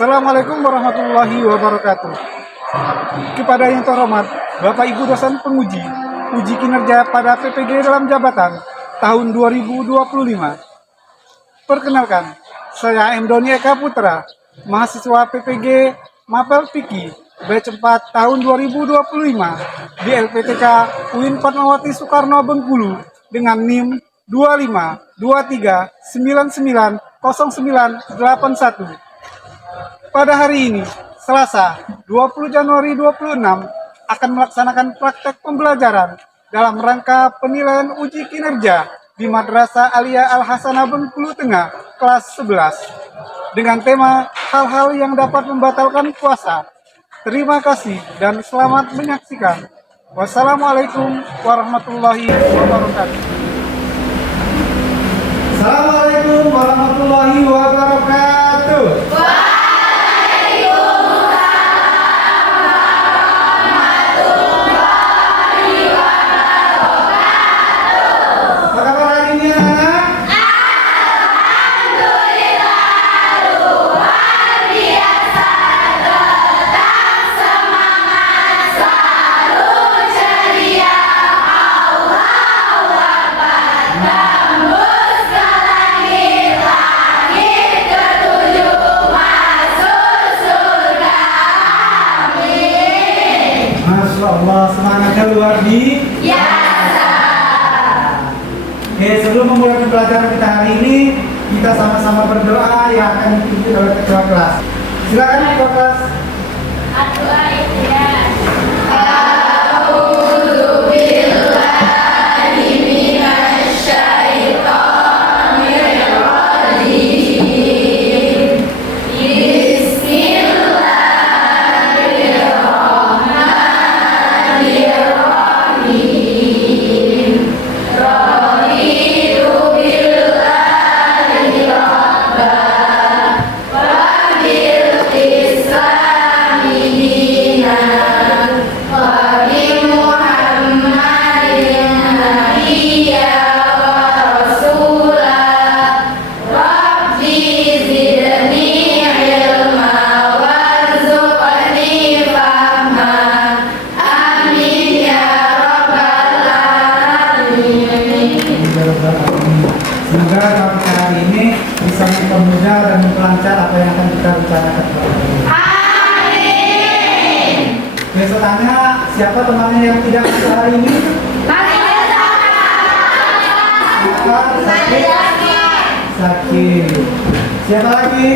Assalamualaikum warahmatullahi wabarakatuh. Kepada yang terhormat Bapak Ibu dosen penguji uji kinerja pada PPG dalam jabatan tahun 2025. Perkenalkan, saya M. Doni Eka Putra, mahasiswa PPG Mapel Piki batch 4 tahun 2025 di LPTK UIN Fatmawati Soekarno Bengkulu dengan NIM 2523990981. Pada hari ini, Selasa, 20 Januari 26, akan melaksanakan praktek pembelajaran dalam rangka penilaian uji kinerja di Madrasah Aliyah Al-Hasanah Bengkulu Tengah, kelas 11, dengan tema hal-hal yang dapat membatalkan puasa. Terima kasih dan selamat menyaksikan. Wassalamualaikum warahmatullahi wabarakatuh. Assalamualaikum warahmatullahi wabarakatuh. Masya Allah, semangatnya luar biasa. Oke, sebelum memulai pembelajaran kita hari ini, kita sama-sama berdoa yang akan dipimpin oleh ketua kelas. Silakan ketua kelas. Doa itu ya. Semoga topik hari ini bisa mempermudah dan memperlancar apa yang akan kita rencanakan. Amin. Besok tanya siapa temannya yang tidak masuk hari ini? Sakit. Siapa lagi?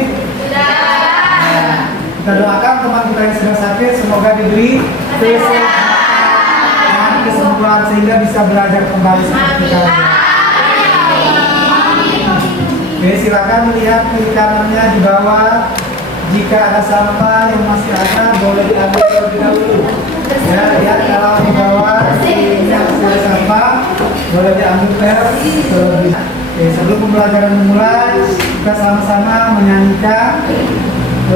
Nah, kita doakan teman kita yang sedang sakit semoga diberi kesehatan, kesembuhan sehingga bisa belajar kembali seperti kalian. Oke, silakan lihat kiri kanannya di bawah. Jika ada sampah yang masih ada, boleh diambil terlebih dahulu. Ya, lihat kalau di bawah yang masih ada sampah, boleh diambil terlebih dahulu. Oke, sebelum pembelajaran dimulai, kita sama-sama menyanyikan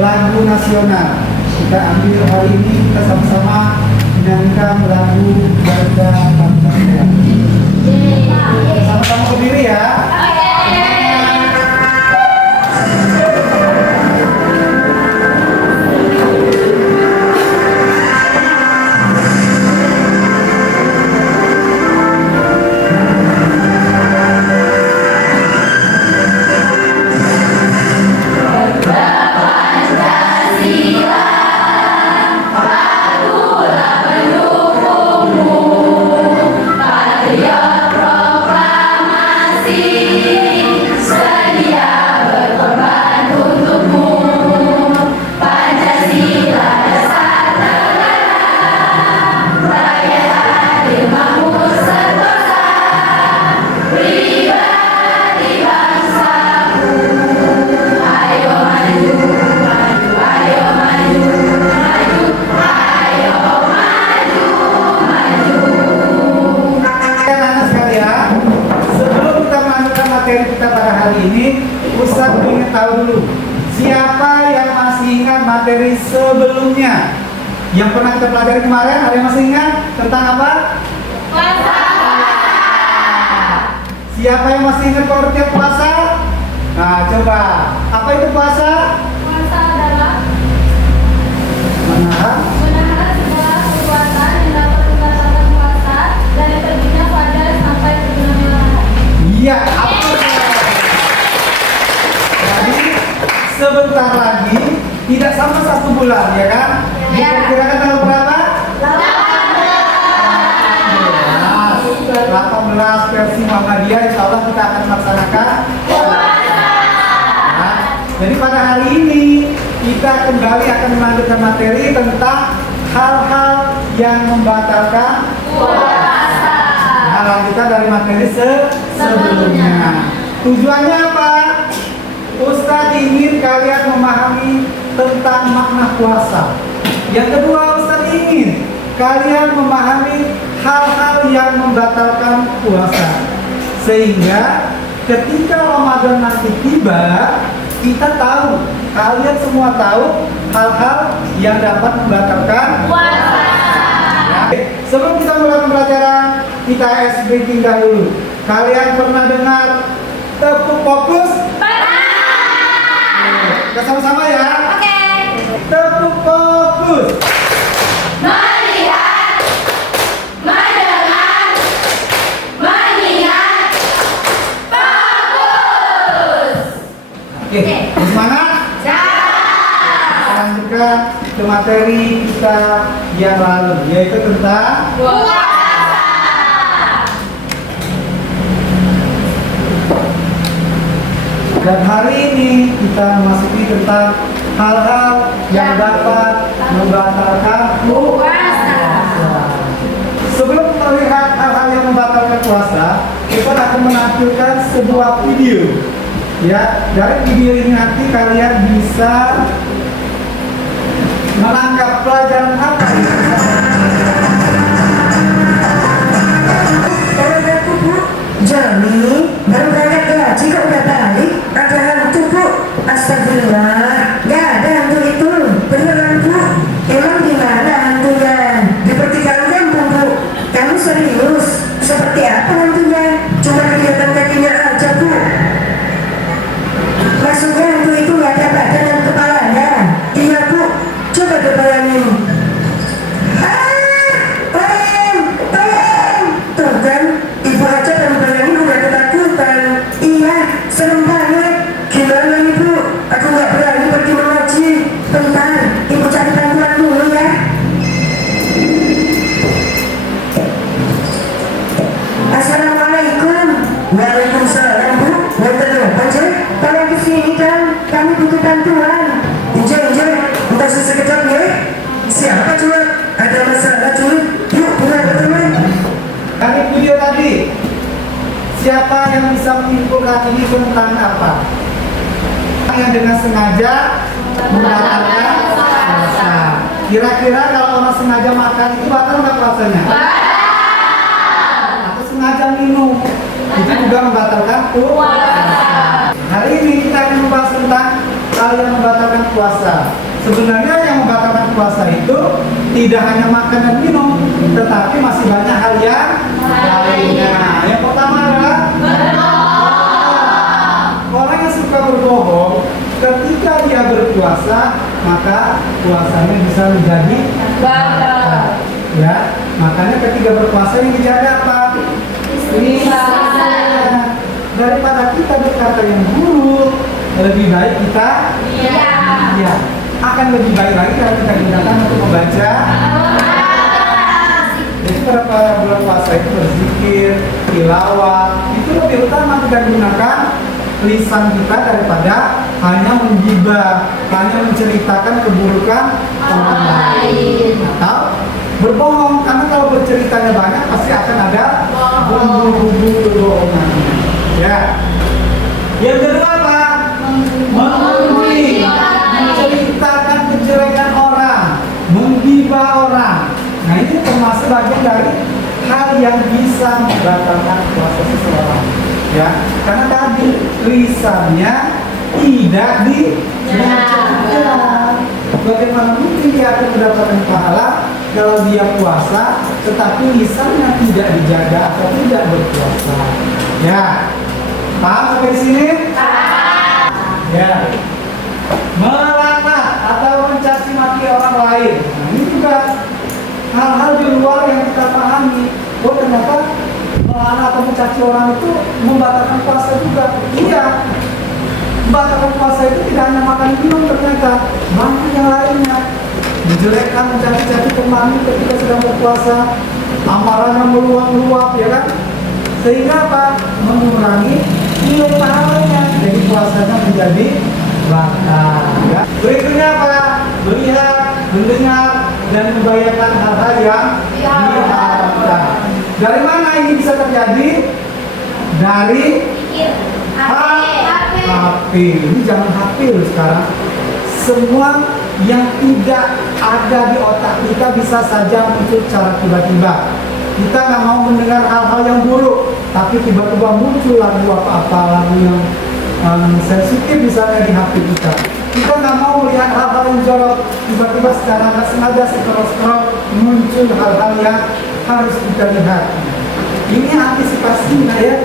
lagu nasional. Kita ambil hari ini, kita sama-sama menyanyikan lagu Garuda Pancasila. Sama-sama berdiri ya. Ustaz ingin tahu dulu siapa yang masih ingat materi sebelumnya yang pernah kita pelajari kemarin. Ada yang masih ingat tentang apa? Puasa. Siapa yang masih ingat pengertian puasa? Nah, coba apa itu puasa? Puasa adalah Menahan segala perbuatan yang dapat membatalkan puasa dari terbitnya fajar sampai terbenamnya matahari. Iya, apa? Jadi sebentar lagi tidak sampai 1 bulan, ya kan? Ya. Diperkirakan tanggal berapa? 18 versi Muhammadiyah, insya Allah kita akan melaksanakan puasa. Nah, jadi pada hari ini kita kembali akan melanjutkan materi tentang hal-hal yang membatalkan Puasa. Nah, lanjutan dari materi sebelumnya. Tujuannya apa? Ustadz ingin kalian memahami tentang makna puasa. Yang kedua, Ustadz ingin kalian memahami hal-hal yang membatalkan puasa. Sehingga ketika Ramadan nanti tiba, kita tahu, kalian semua tahu hal-hal yang dapat membatalkan Puasa. Sebelum kita mulai pembelajaran, kita breaking dahulu. Kalian pernah dengar tepuk fokus? Kita sama-sama ya. Oke. Tepuk fokus. Melihat, mendengar, mengingat, fokus. Oke, semangat. Kita lanjutkan ke materi kita yang lalu, yaitu tentang Puasa. dan hari ini kita memasuki tentang hal-hal yang dapat membatalkan Puasa. Sebelum melihat hal-hal yang membatalkan puasa, kita akan menampilkan sebuah video. Ya, dari video ini nanti kalian bisa menangkap pelajaran apa yang Jami baru berangkat gaji kok udah balik. Ada hantu bu, astagfirullah. Gak ada hantu itu, beneran bu. Emang gimana hantunya? Dipertikan kampung bu. Kamu serius? Seperti apa hantunya? Cuma kelihatan kakinya aja bu. Maksudnya hantu itu gak ada badan dan kepalanya? Iya bu, coba dibayangin. Tuh kan, ibu aja dan bayangin udah ketakutan. Iya, serem banget. Gimana ibu? Aku gak berani pergi mengaji. Bentar, ibu cari bantuan dulu ya. Assalamualaikum. Waalaikumsalam bu. Wonten apa cek? Tolong kesini kan, kami butuh bantuan. Injek, entah sesekejap ya. Siapa cuy? Ada masalah cuy? Yuk, pulang ke teman. dari video tadi. Siapa yang bisa menyimpulkan ini tentang apa? Yang dengan sengaja membatalkan puasa. Kira-kira kalau orang sengaja makan itu batal nggak puasanya? Atau sengaja minum itu juga membatalkan puasa. Hari ini kita akan membahas tentang hal yang membatalkan puasa. Sebenarnya yang membatalkan puasa itu tidak hanya makan dan minum, tetapi masih banyak hal yang lainnya. Yang pertama adalah orang yang suka berbohong. Ketika dia berpuasa, maka puasanya bisa menjadi batal. Ya, makanya ketika berpuasa yang dijaga apa? Lisan. Daripada kita berkata yang buruk, lebih baik kita ya. Akan lebih baik lagi kalau kita gunakan untuk membaca. Jadi pada bulan puasa itu berzikir, tilawah, itu lebih utama kita gunakan lisan kita daripada hanya menggibah, hanya menceritakan keburukan orang lain atau berbohong. Karena kalau berceritanya banyak pasti akan ada bumbu-bumbu kebohongannya. Ya. Yang kedua apa? Memuji, menceritakan kejelekan orang, menggibah orang. Nah ini termasuk bagian dari hal yang bisa membatalkan puasa seseorang. Ya, karena tadi lisannya tidak dijaga. Bagaimana mungkin dia akan mendapatkan pahala kalau dia puasa, tetapi lisannya tidak dijaga atau tidak berpuasa? Ya, paham sampai di sini? Ya, melaknat atau mencaci maki orang lain. Nah, ini mencaci orang itu membatalkan puasa juga. Iya, membatalkan puasa itu tidak hanya makan minum, ternyata banyak yang lainnya. Menjelekkan, mencaci-caci teman ketika sedang berpuasa, amarahnya meluap-luap, ya kan? Sehingga apa? Mengurangi nilai pahalanya. Jadi puasanya menjadi batal. Ya. Berikutnya apa? Melihat, mendengar, dan membayangkan hal-hal yang diharamkan. Dari mana ini bisa terjadi? Dari HP. Ini jangan HP loh sekarang. Semua yang tidak ada di otak kita bisa saja muncul secara tiba-tiba. Kita nggak mau mendengar hal-hal yang buruk, tapi tiba-tiba muncul lagu apa-apa, lagu yang sensitif misalnya di HP kita. Kita nggak mau melihat hal-hal yang jorok, tiba-tiba secara nggak sengaja scroll muncul hal-hal yang harus kita lihat. Ini antisipasinya ya,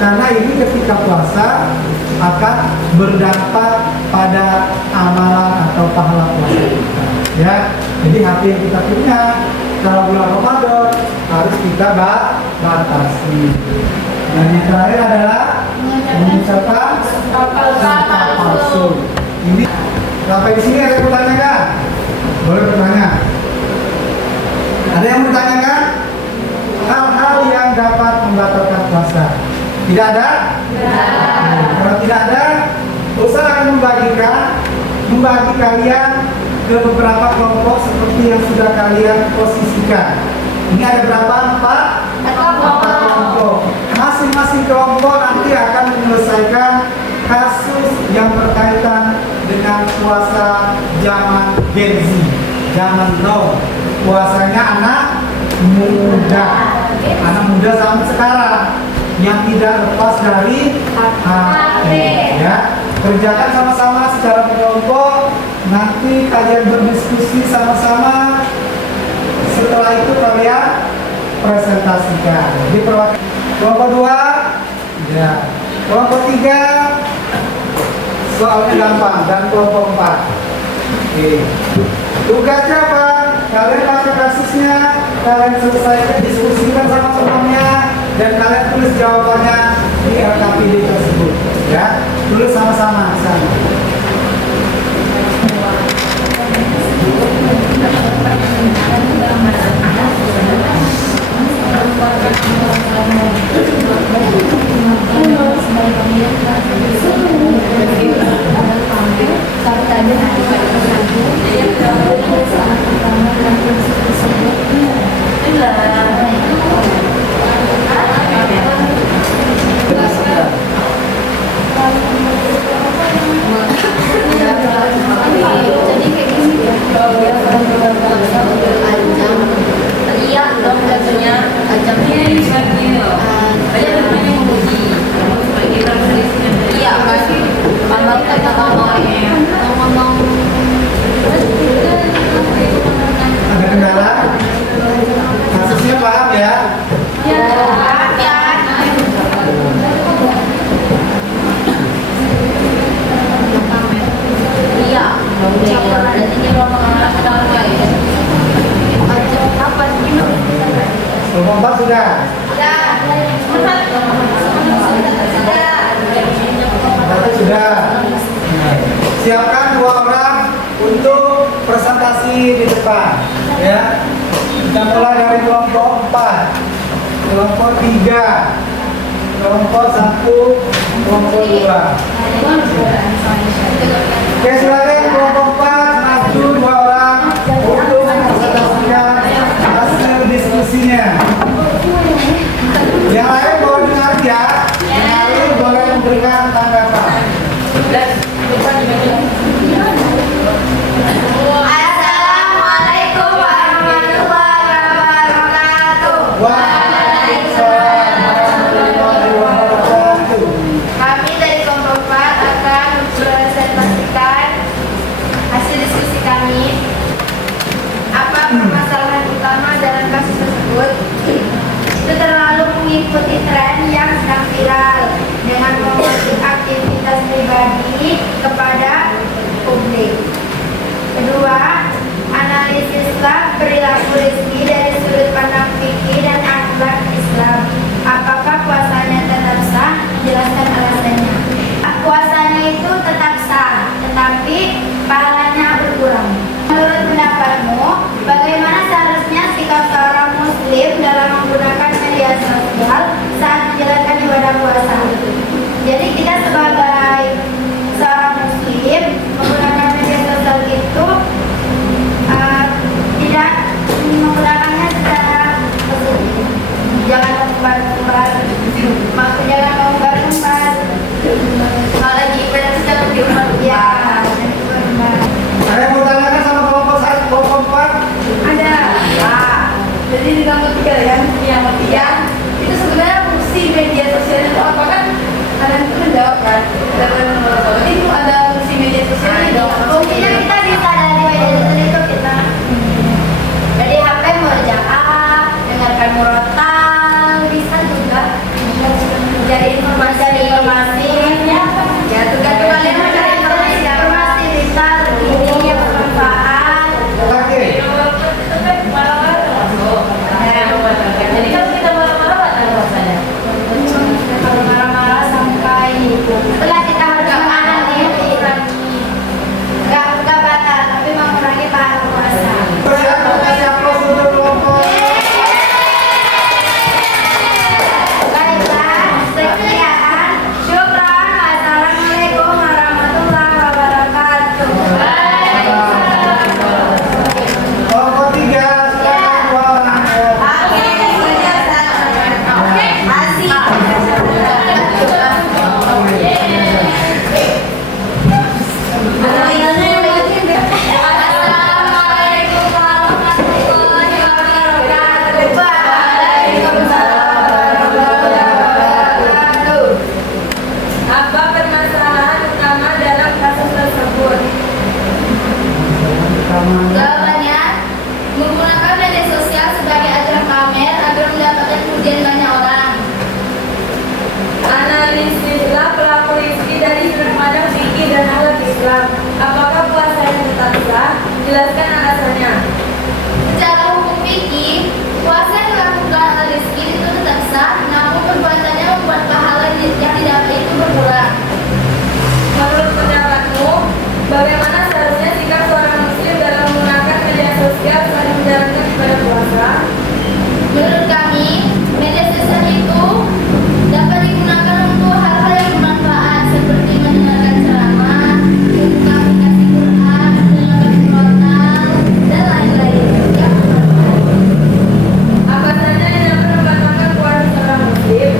karena ini ketika puasa akan berdampak pada amalan atau pahala puasa kita. Ya, jadi HP yang kita punya kalau bulan Ramadan harus kita batasi. Dan yang terakhir adalah mengucapkan kata palsu. Ini sampai di sini ada yang bertanyakan? Boleh bertanya. Ada yang bertanyakan? Hal-hal yang dapat membatalkan puasa. Tidak ada? Kalau tidak ada, Ustaz akan membagi kalian ke beberapa kelompok seperti yang sudah kalian posisikan. Ini ada berapa? 4 kelompok. Masing-masing kelompok nanti akan menyelesaikan kasus yang berkaitan dengan puasa zaman Gen Z, zaman now. Puasanya anak muda zaman sekarang yang tidak lepas dari HP. Ya, kerjakan sama-sama secara berkelompok. Nanti kalian berdiskusi sama-sama. Setelah itu kalian presentasikan. Jadi kelompok 2, ya. Kelompok 3 soalnya gampang, dan kelompok 4. Oke. Tugasnya apa? Kalian baca kasusnya, kalian selesaikan, diskusikan sama temannya, dan kalian tulis jawabannya di RKPD tersebut. Ya, tulis sama-sama di sana. Ada kendala? Kasusnya paham ya? Kelompok 4 sudah? Berarti sudah. Siapkan 2 orang untuk presentasi di depan. Ya, kita mulai dari kelompok 4, kelompok 3, kelompok 1, kelompok 2. Oke, silakan kelompok 4 maju 2 orang untuk mempresentasikan hasil diskusinya. Yang lain boleh dengar ya, yang lain boleh memberikan tanggapan. Assalamualaikum warahmatullahi wabarakatuh. Waalaikumsalam warahmatullahi wabarakatuh. Kami dari kelompok 4 akan mempresentasikan Intinya sebagai seorang muslim menggunakan media sosial itu tidak menggunakannya secara positif. Jangan mengumbar-umbar, jangan mengumbar-umbar. Kalau lagi pada sedang diumbar, ya. Saya mau tanyakan sama kelompok 1, kelompok 4. Ada. Jadi di nomor 3 ya, yang ketiga itu sebenarnya fungsi media sosial itu apa kan? Kalian itu menjawab kan? Itu ada fungsi media sosial itu. Fungsinya kita bisa dari media sosial itu kita dari HP murojaah, dengarkan murotal, bisa juga mencari informasi. Ya tugas kalian mencari informasi bisa ini yang bermanfaat. Oke. Jadi kalau kita marah-marah ada rasanya. Kalau marah-marah sampai setelah kita hargai dikurangi. Enggak batal, tapi mengurangi pahala puasa. Siapa untuk kelompok? Baiklah, sekian. Syukran. Wassalamualaikum warahmatullahi wabarakatuh. Kelompok 3, silakan buang. Assalamualaikum warahmatullahi wabarakatuh. Waalaikumsalam warahmatullahi wabarakatuh. Apa permasalahan utama dalam kasus tersebut? Jawabannya, menggunakan media sosial sebagai ajang pamer agar mendapatkan pujian banyak orang. Analisislah pelaku rizki dari sudut pandang fikih dan akhlak Islam. Apakah puasa yang tetap sah? Jelaskan alasannya. Secara hukum fikih, puasa yang dilakukan ala rizki itu tetap sah, namun perbuatannya membuat pahala yang didapat itu berkurang. Menurut pendapatmu, bagaimana seharusnya sikap seorang muslim dalam menggunakan media sosial saat menjalankan ibadah puasa? Menurut kami, media sosial itu dapat digunakan untuk hal-hal yang bermanfaat seperti mendengarkan ceramah, membuka aplikasi Quran, mendengarkan murotal, dan lain-lain yang bermanfaat. Apa saja yang dapat membatalkan puasa seorang muslim?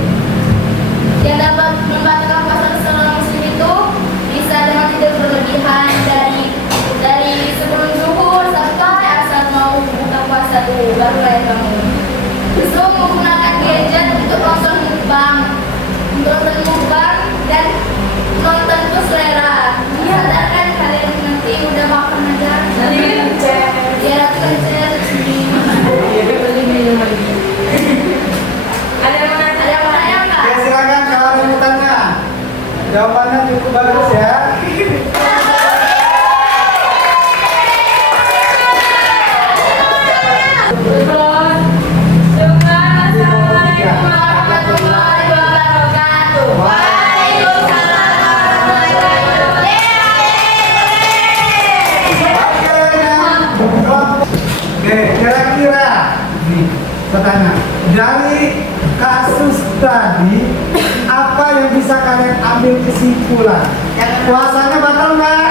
Yang dapat membatalkan puasa seorang muslim itu bisa dengan tidur berlebihan dari sebelum zuhur sampai asar mau buka puasa dulu baru mulai bangun. Terus menggunakan gadget untuk nonton mukbang dan nonton itu selera. Sadarkan kalian nanti udah makan aja. Nanti kencet. Ya kencet. Ada yang mau nanya nggak? Ya silakan kalau ada yang mau tanya. Jawabannya cukup bagus ya. Assalamualaikum warahmatullahi wabarakatuh. Waalaikumsalam warahmatullahi wabarakatuh. Oke, kira-kira nih, pertanyaan dari kasus tadi apa yang bisa kalian ambil kesimpulan? Puasanya batal nggak?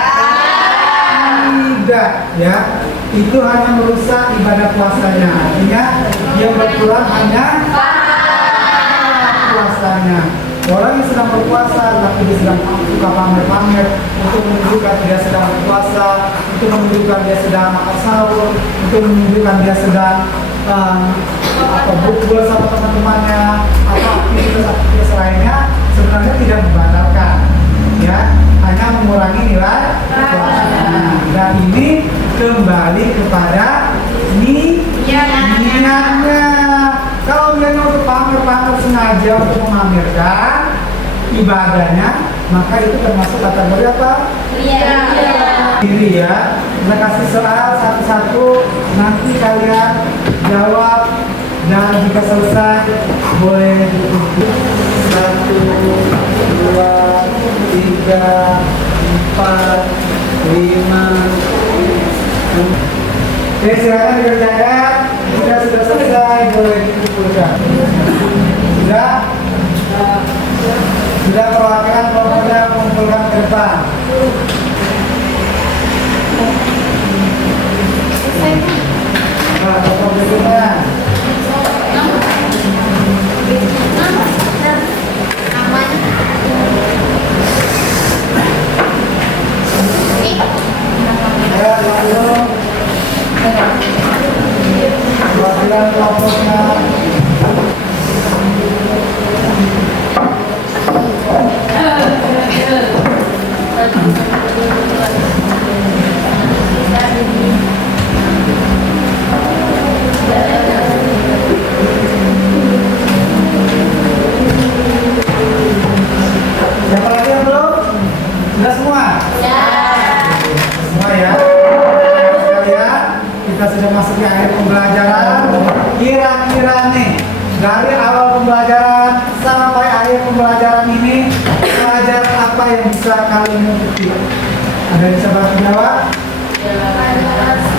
Tidak, ya. Itu hanya merusak ibadah puasanya. Artinya yang berkurang hanya puasanya. Orang yang sedang berpuasa tapi dia sedang suka pamer-pamer untuk menunjukkan dia sedang berpuasa, untuk menunjukkan dia sedang makan sahur, untuk menunjukkan dia sedang berkumpul sama teman-temannya atau aktivitas lainnya, sebenarnya tidak membatalkan, ya, hanya mengurangi nilai puasanya. Dan ini kembali kepada niatnya. Kalau dia untuk pamer-pamer sengaja untuk memamerkan ibadahnya, maka itu termasuk kategori apa? Diri ya. Kita kasih soal satu-satu, nanti kalian jawab dan jika selesai boleh duduk. 1, 2, 3, 4, 5. Oke, silakan dikerjakan. Jika sudah selesai boleh dikumpulkan. Sudah? Sudah perwakilan kelompoknya mengumpulkan ke depan. Nah, kelompok berikutnya. Ya, lalu perwakilan kelompoknya. Siapa lagi yang belum? Sudah semua? Semua ya. Sekalian, kita sudah masuk di akhir pembelajaran. Kira-kira nih, dari awal pembelajaran sampai akhir pembelajaran ini, pelajaran apa yang bisa kalian ikuti? Ada yang bisa bantu jawab?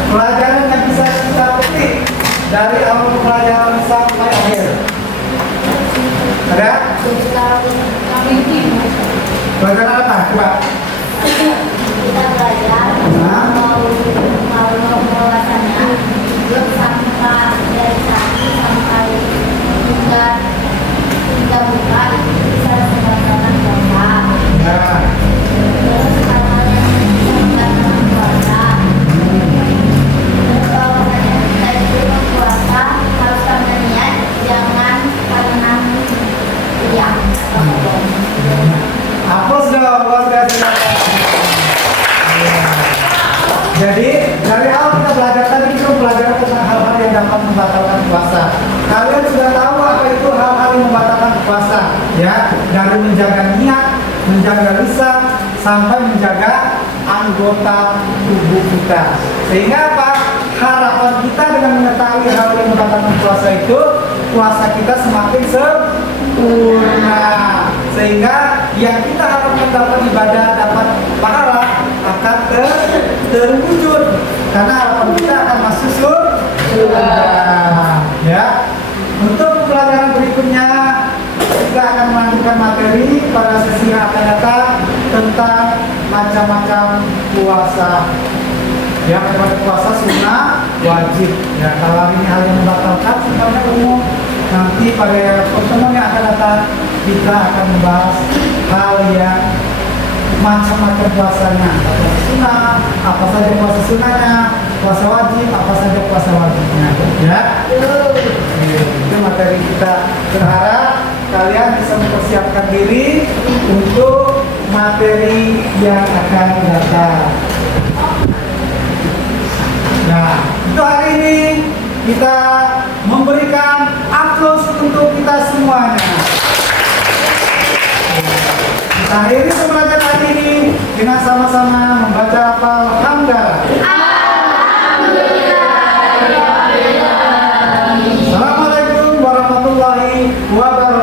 Pelajaran yang bisa kita petik dari awal pembelajaran sampai akhir. Ada? Pelajaran apa? Coba. Kita belajar mau bahwasannya hidup sampai dari satu sampai hingga buka itu bisa disebabkan puasa. Ya. Terus hal-hal yang disebabkan puasa. Terus bahwasannya kita itu berpuasa harus karena niat, jangan karena riya atau bohong. Hapus dong, luar biasa. Jadi dari awal kita belajar tadi kita belajar tentang hal-hal yang dapat membatalkan puasa. Kalian sudah tahu apa itu hal-hal yang membatalkan puasa, ya? Dari menjaga niat, menjaga lisan, sampai menjaga anggota tubuh kita. Sehingga apa? Harapan kita dengan mengetahui hal yang membatalkan puasa itu, puasa kita semakin sempurna. Sehingga yang kita harapkan dapat ibadah, dapat pahala akan terwujud. Karena harapan kita akan masuk surga. Ya. Untuk pelajaran berikutnya kita akan melanjutkan materi pada sesi yang akan datang tentang macam-macam puasa. Yang pada puasa sunnah wajib. Ya, kalau hari ini hal yang membatalkan sifatnya umum. Nanti pada pertemuan yang akan datang kita akan membahas hal yang macam-macam puasanya, puasa sunnah, apa saja puasa sunnahnya, puasa wajib, apa saja puasa wajibnya, ya. Itu materi kita. Berharap kalian bisa mempersiapkan diri untuk materi yang akan datang. Nah, untuk hari ini kita memberikan aplaus untuk kita semuanya. Kita akhiri pembelajaran hari ini dengan sama-sama membaca lafal hamdalah. Assalamualaikum warahmatullahi wabarakatuh.